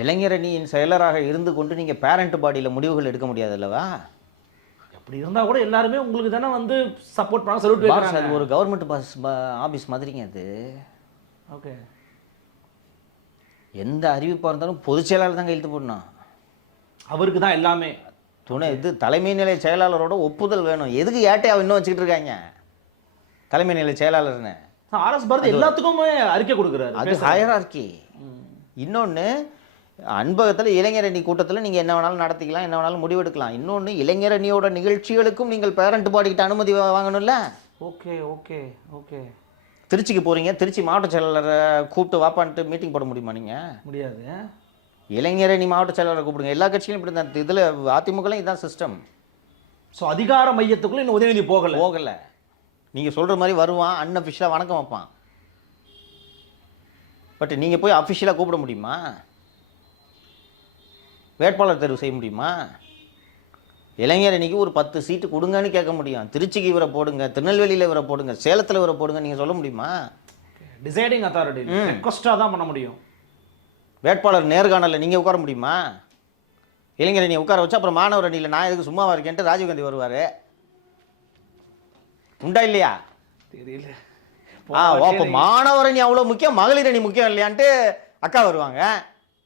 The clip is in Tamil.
இளைஞரணியின் செயலராக இருந்து கொண்டு நீங்கள் பேரண்ட் பாடியில் முடிவுகள் எடுக்க முடியாது அல்லவா? அப்படி இருந்தால் கூட எல்லாருமே உங்களுக்கு தானே வந்து சப்போர்ட் பண்ண சல்யூட் பாஸ், அது ஒரு கவர்மெண்ட் ஆஃபீஸ் மாதிரிங்க அது. ஓகே. எந்த அறிவிப்பாக இருந்தாலும் பொதுச் செயலாளர் தான் கையெழுத்து போடணும். அவருக்கு தான் எல்லாமே. தலைமை நிலை செயலாளரோட ஒப்புதல் வேணும். எதுக்கு ஏட்டையா இன்னும் வச்சுக்கிட்டு இருக்காங்க தலைமை நிலை செயலாளர்னு? ஆர்எஸ் பாரதி எல்லாத்துக்குமே அறிக்கை கொடுக்குறாரு. அது ஹையரார்கி. இன்னொன்று, அன்பகத்தில் இளைஞரணி கூட்டத்தில் நீங்கள் என்ன வேணாலும் நடத்திக்கலாம், என்ன வேணாலும் முடிவெடுக்கலாம். இன்னொன்று, இளைஞரணியோட நிகழ்ச்சிகளுக்கும் நீங்கள் பேரண்ட் பாடிக்கிட்ட அனுமதி வாங்கணும்ல. Okay okay okay. திருச்சிக்கு போகிறீங்க, திருச்சி மாவட்ட செயலாளரை கூப்பிட்டு வாப்பான்ட்டு மீட்டிங் போட முடியுமா? நீங்கள் முடியாது. இளைஞரணி மாவட்ட செயலாளரை கூப்பிடுங்க. எல்லா கட்சிகளும் இப்படி தான். இதில் அதிமுகலாம் இதுதான் சிஸ்டம். ஸோ அதிகார மையத்துக்குள்ளே இன்னும் உதயநிதி போகலை. நீங்கள் சொல்கிற மாதிரி வருவான், அன்அஃபிஷியலாக வணக்கம் வைப்பான். பட் நீங்கள் போய் அஃபிஷியலாக கூப்பிட முடியுமா? வேட்பாளர் தேர்வு செய்ய முடியுமா? இளைஞரணிக்கு ஒரு 10 சீட்டு கொடுங்கன்னு கேட்க முடியும். திருச்சிக்கு இவரை போடுங்க, திருநெல்வேலியில் இவரை போடுங்க, சேலத்தில் இவரை போடுங்க நீங்கள் சொல்ல முடியுமா? டிசைடிங் அத்தாரிட்டி ரெக்வஸ்ட்டாக தான் பண்ண முடியும். வேட்பாளர் நேர்காணலில் நீங்கள் உட்கார முடியுமா? இளைஞரணியை உட்கார வச்சு அப்புறம் மாணவர் அணியில் நான் எதுக்கு சும்மாவா இருக்கேன்ட்டு ராஜீவ்காந்தி வருவார். உண்டா இல்லையா? தெரியல. அப்போ மாணவர் அணி அவ்வளோ முக்கியம், மகளிர் அணி முக்கியம் இல்லையான்ட்டு அக்கா வருவாங்க.